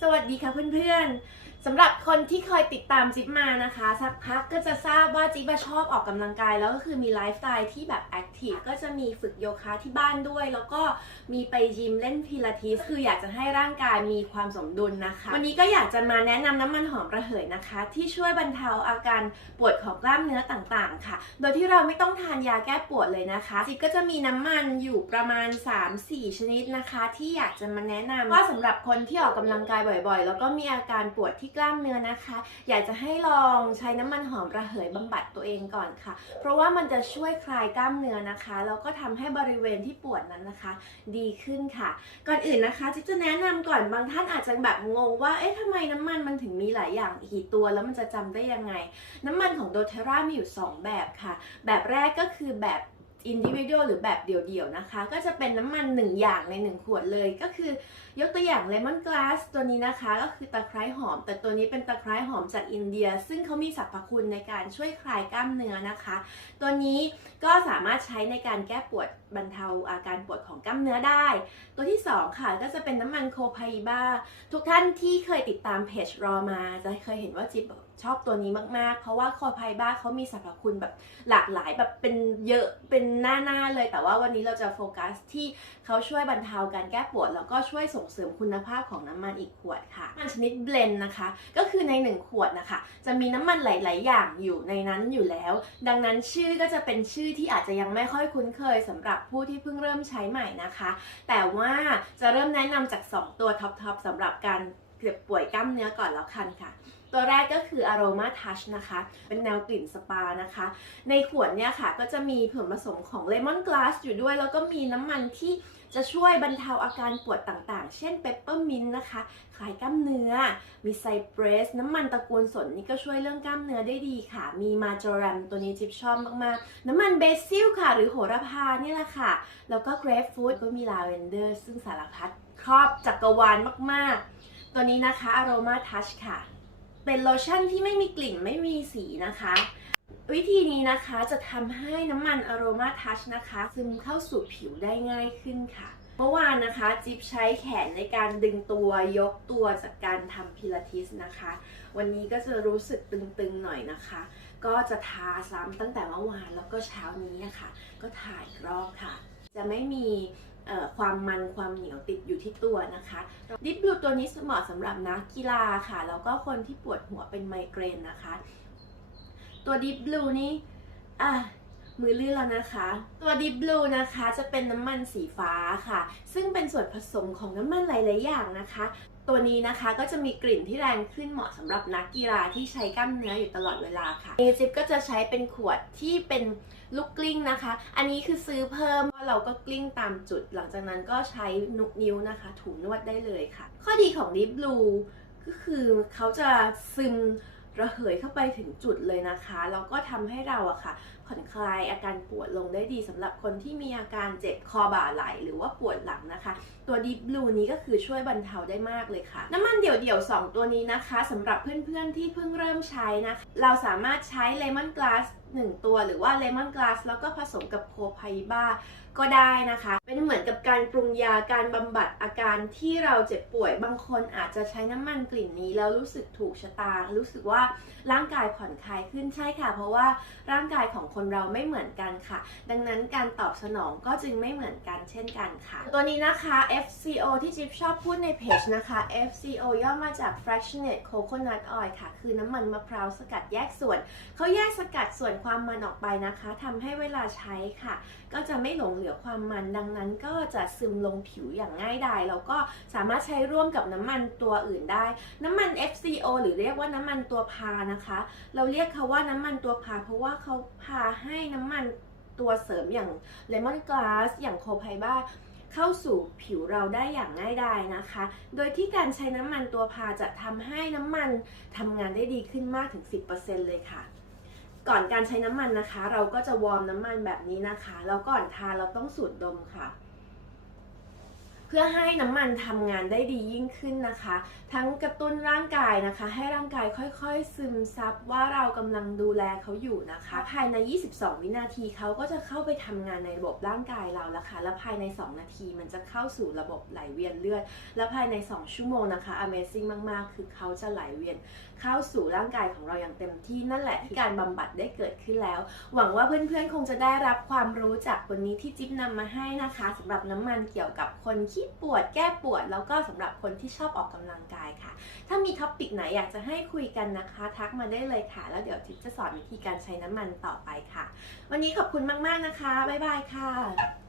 สวัสดีค่ะเพื่อนๆ สำหรับคนที่เคยติดตามจิ๊บมานะคะ สักพักก็จะทราบว่าจิ๊บชอบออกกำลังกาย แล้วก็คือมีไลฟ์สไตล์ที่แบบแอคทีฟก็จะมีฝึกโยคะที่บ้านด้วย แล้วก็มีไปยิมเล่นพิลาทิสคืออยากจะให้ร่างกายมีความสมดุลนะคะ วันนี้ก็อยากจะมาแนะนำน้ำมันหอมระเหยนะคะ ที่ช่วยบรรเทาอาการปวดของกล้ามเนื้อต่างๆ ค่ะ โดยที่เราไม่ต้องทานยาแก้ปวดเลยนะคะจิ๊บก็จะมีน้ำมันอยู่ประมาณ 3-4 ชนิดนะคะ ที่อยากจะมาแนะนำว่าสำหรับคนที่ออกกำลังกายบ่อย ๆ แล้วก็มีอาการปวดที่กล้ามเนื้อนะคะ อยากจะให้ลองใช้น้ำมันหอมระเหยบำบัดตัวเองก่อนค่ะ เพราะว่ามันจะช่วยคลายกล้ามเนื้อนะคะแล้วก็ทำให้บริเวณที่ปวดนั้นนะคะ ดีขึ้นค่ะ ก่อนอื่นนะคะจิ๊บจะแนะนำก่อนบางท่านอาจจะแบบงงว่าเอ๊ะทำไมน้ำมันมันถึงมีหลายอย่างกี่ตัวแล้วมันจะจำได้ยังไง น้ำมันของโดเทรามีอยู่ 2 แบบค่ะ แบบแรกก็คือแบบ อินดิวิ u a l หรือแบบเดี่ยวๆนะคะ ก็จะเป็นน้ำมัน 1 อย่างใน 1 ขวดเลย ก็คือยกตัวอย่างเลมอนก a s s ตัวนี้นะคะ ก็คือตะไคร้หอม แต่ตัวนี้เป็นตะไคร้หอมจากอินเดีย ซึ่งเขามีสรรพคุณในการช่วยคลายกล้ามเนื้อนะคะ ตัวนี้ก็สามารถใช้ในการแก้ปวดบรรเทาอาการปวดของกล้ามเนื้อได้ ตัวที่ 2 ค่ะก็จะเป็นน้ำมันโคไพบ้าทุกท่านที่เคยติดตามเพจรอมาจะเคยเห็นว่าจิ๊บชอบตัวนี้มากๆ เพราะว่าโคไพบ้าเขามีสรรพคุณแบบหลากหลายแบบเป็นเยอะเป็นหน้าๆเลย แต่ว่าวันนี้เราจะโฟกัสที่เขาช่วยบรรเทาการแก้ปวด แล้วก็ช่วยส่งเสริมคุณภาพของน้ำมันอีกขวดค่ะมันชนิดเบลนนะคะ ก็คือใน 1 ขวดนะคะ จะมีน้ำมันหลาย ๆ อย่างอยู่ในนั้นอยู่แล้ว ดังนั้นชื่อก็จะเป็นชื่อที่อาจจะยังไม่ค่อยคุ้นเคยสำหรับผู้ที่เพิ่งเริ่มใช้ใหม่นะคะ แต่ว่าจะเริ่มแนะนำจาก 2 ตัวท็อปๆสำหรับการ เจ็บป่วยกล้ามเนื้อก่อนแล้วกันค่ะ ตัวแรกก็คือ Aroma Touch นะคะ เป็นแนวกลิ่นสปานะคะ ในขวดเนี่ยค่ะก็จะมีส่วนผสมของเลมอนก a s s อยู่ด้วย แล้วก็มีน้ำมันที่จะช่วยบรรเทาอาการปวดต่างๆ เช่นเปปเปอร์มินนะคะ คลายกล้ามเนื้อ มีไซเปรส น้ำมันตะกูลสนนี่ก็ช่วยเรื่องกล้ามเนื้อได้ดีค่ะ มีมาจอรัมตัวนี้จิบชอบมากๆ น้ำมันเบซิลค่ะ หรือโหระพาเนี่ยแหละค่ะ แล้วก็เกรฟฟูดก็มีลาเวนเดอร์ ซึ่งสารพัดครอบจักรวาลมากๆ ตัวนี้นะคะ Aroma Touch ค่ะ เป็นโลชั่นที่ไม่มีกลิ่นไม่มีสีนะคะ วิธีนี้นะคะจะทำให้น้ำมัน Aroma Touch นะคะ ซึมเข้าสู่ผิวได้ง่ายขึ้นค่ะ เมื่อวานนะคะจิ๊บใช้แขนในการดึงตัวยกตัวจากการทำพิลาทิสนะคะ วันนี้ก็จะรู้สึกตึงๆหน่อยนะคะ ก็จะทาซ้ำตั้งแต่เมื่อวานแล้วก็เช้านี้นะคะก็ถ่ายรอบค่ะ จะไม่มี ความมันความเหนียวติดอยู่ที่ตัวนะคะดิฟบลูตัวนี้เหมาะสำหรับนักกีฬาค่ะ แล้วก็คนที่ปวดหัวเป็นไมเกรนนะคะ ตัวดิฟบลูนี่อะมือลื่นแล้วนะคะ ตัวดิฟบลูนะคะจะเป็นน้ำมันสีฟ้าค่ะ ซึ่งเป็นส่วนผสมของน้ำมันหลาย ๆ อย่างนะคะ ตัวนี้นะคะก็จะมีกลิ่นที่แรงขึ้นเหมาะสำหรับนักกีฬาที่ใช้กล้ามเนื้ออยู่ตลอดเวลาค่ะเอจิปก็จะใช้เป็นขวดที่เป็นลูกกลิ้งนะคะ อันนี้คือซื้อเพิ่มเพราะเราก็กลิ้งตามจุด หลังจากนั้นก็ใช้นุกนิ้วนะคะ ถูนวดได้เลยค่ะ ข้อดีของดิฟบลูก็คือเขาจะซึม ระเหยเข้าไปถึงจุดเลยนะคะแล้วก็ทำให้เราอะค่ะ ผ่อนคลายอาการปวดลงได้ดีสำหรับคนที่มีอาการเจ็บคอบ่าไหล หรือว่าปวดหลังนะคะ ตัวดิบลูนี้ก็คือช่วยบรรเทาได้มากเลยค่ะ น้ำมันเดี่ยวๆ 2 ตัวนี้นะคะสำหรับเพื่อนๆที่เพิ่งเริ่มใช้นะคะเราสามารถใช้เลมอนกลาส 1 ตัว หรือว่าเลมอนก a s s แล้วก็ผสมกับโคไพบ้าก็ได้นะคะ เป็นเหมือนกับการปรุงยาการบำบัดอาการที่เราเจ็บป่วยบางคนอาจจะใช้น้ำมันกลิ่นนี้ แล้วรู้สึกถูกชะตา รู้สึกว่าร่างกายผ่อนคลายขึ้นใช่ค่ะ เพราะว่าร่างกายของคนเราไม่เหมือนกันค่ะ ดังนั้นการตอบสนองก็จึงไม่เหมือนกันเช่นกันค่ะ ตัวนี้นะคะ FCO ที่จิ๊บชอบพูดในเพจนะคะ FCO ย่อมาจาก fractionated coconut oil ค่ะ คือน้ำมันมะพร้าวสกัดแยกส่วน เขาแยกสกัดส่วนความมันออกไปนะคะทำให้เวลาใช้ค่ะ ก็จะไม่หลงเหลือความมันดังนั้นก็จะซึมลงผิวอย่างง่ายดายแล้วก็สามารถใช้ร่วมกับน้ำมันตัวอื่นได้ น้ำมัน FCO หรือเรียกว่าน้ำมันตัวพานะคะ เราเรียกเขาว่าน้ำมันตัวพา เพราะว่าเขาพาให้น้ำมันตัวเสริมอย่างเลมอนก a s s อย่างโคไพบ้าเข้าสู่ผิวเราได้อย่างง่ายดายนะคะ โดยที่การใช้น้ำมันตัวพาจะทำให้น้ำมันทำงานได้ดีขึ้นมากถึง 10%เลยค่ะ ก่อนการใช้น้ำมันนะคะ เราก็จะวอร์มน้ำมันแบบนี้นะคะ แล้วก่อนทาเราต้องสูดดมค่ะ เพื่อให้น้ำมันทำงานได้ดียิ่งขึ้นนะคะ ทั้งกระตุ้นร่างกายนะคะ ให้ร่างกายค่อยๆ ซึมซับว่าเรากำลังดูแลเขาอยู่นะคะ ภายใน 22 วินาทีเขาก็จะเข้าไปทำงานในระบบร่างกายเราแล้วค่ะแล้วภายใน 2 นาทีมันจะเข้าสู่ระบบไหลเวียนเลือด แล้วภายใน 2 ชั่วโมงนะคะ Amazing มากๆ คือเขาจะไหลเวียน เข้าสู่ร่างกายของเราอย่างเต็มที่นั่นแหละที่การบำบัดได้เกิดขึ้นแล้ว หวังว่าเพื่อนๆคงจะได้รับความรู้จากวันนี้ที่จิ๊บนำมาให้นะคะสำหรับน้ำมันเกี่ยวกับคนขี้ปวดแก้ปวด แล้วก็สำหรับคนที่ชอบออกกำลังกายค่ะ ถ้ามีท็อปปิกไหนอยากจะให้คุยกันนะคะ ทักมาได้เลยค่ะ แล้วเดี๋ยวทิปจะสอนวิธีการใช้น้ำมันต่อไปค่ะ วันนี้ขอบคุณมาก ๆนะคะบ๊ายบายค่ะ